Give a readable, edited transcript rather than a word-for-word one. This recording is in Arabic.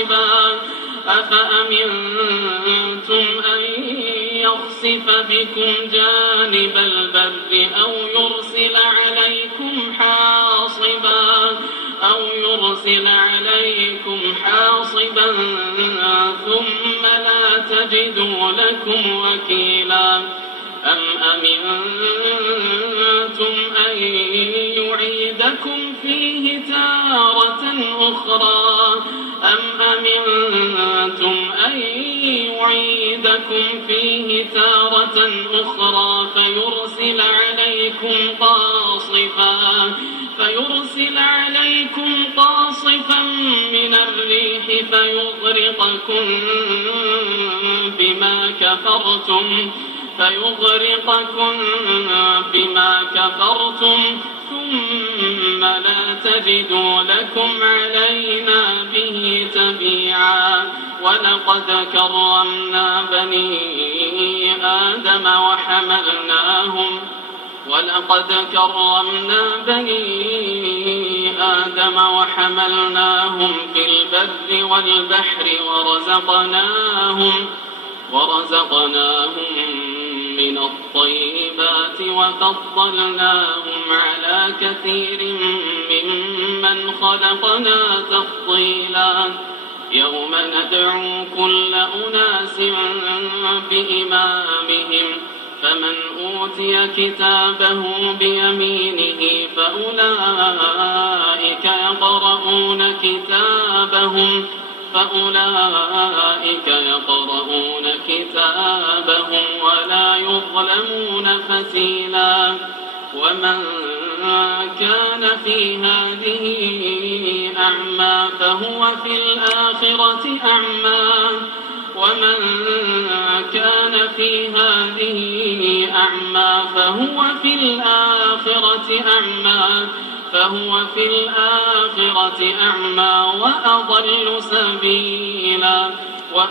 حاصبا أفأمنتم أن يخسف بكم جانب البر أو يرسل عليكم حاصبا ثم لا تجدوا لكم وكيلا أم أمنتم أن يعيدكم فيه تارة أخرى فيرسل عليكم قاصفا من الريح فيغرقكم بما كفرتم ثم لا تجدوا لكم علينا به تبيعا ولقد كرمنا بني آدم وحملناهم في البر والبحر ورزقناهم من الطيبات وفضلناهم على كثير ممن خلقنا تفضيلا يوم ندعو كل أناس بإمامهم فمن أوتي كتابه بيمينه فأولئك يقرؤون كتابهم ولا يظلمون فتيلا ومن كان في هذه أعمى فهو في الآخرة أعمى ومن كان في هذه أعمى فهو في الآخرة أعمى وأضل سبيلا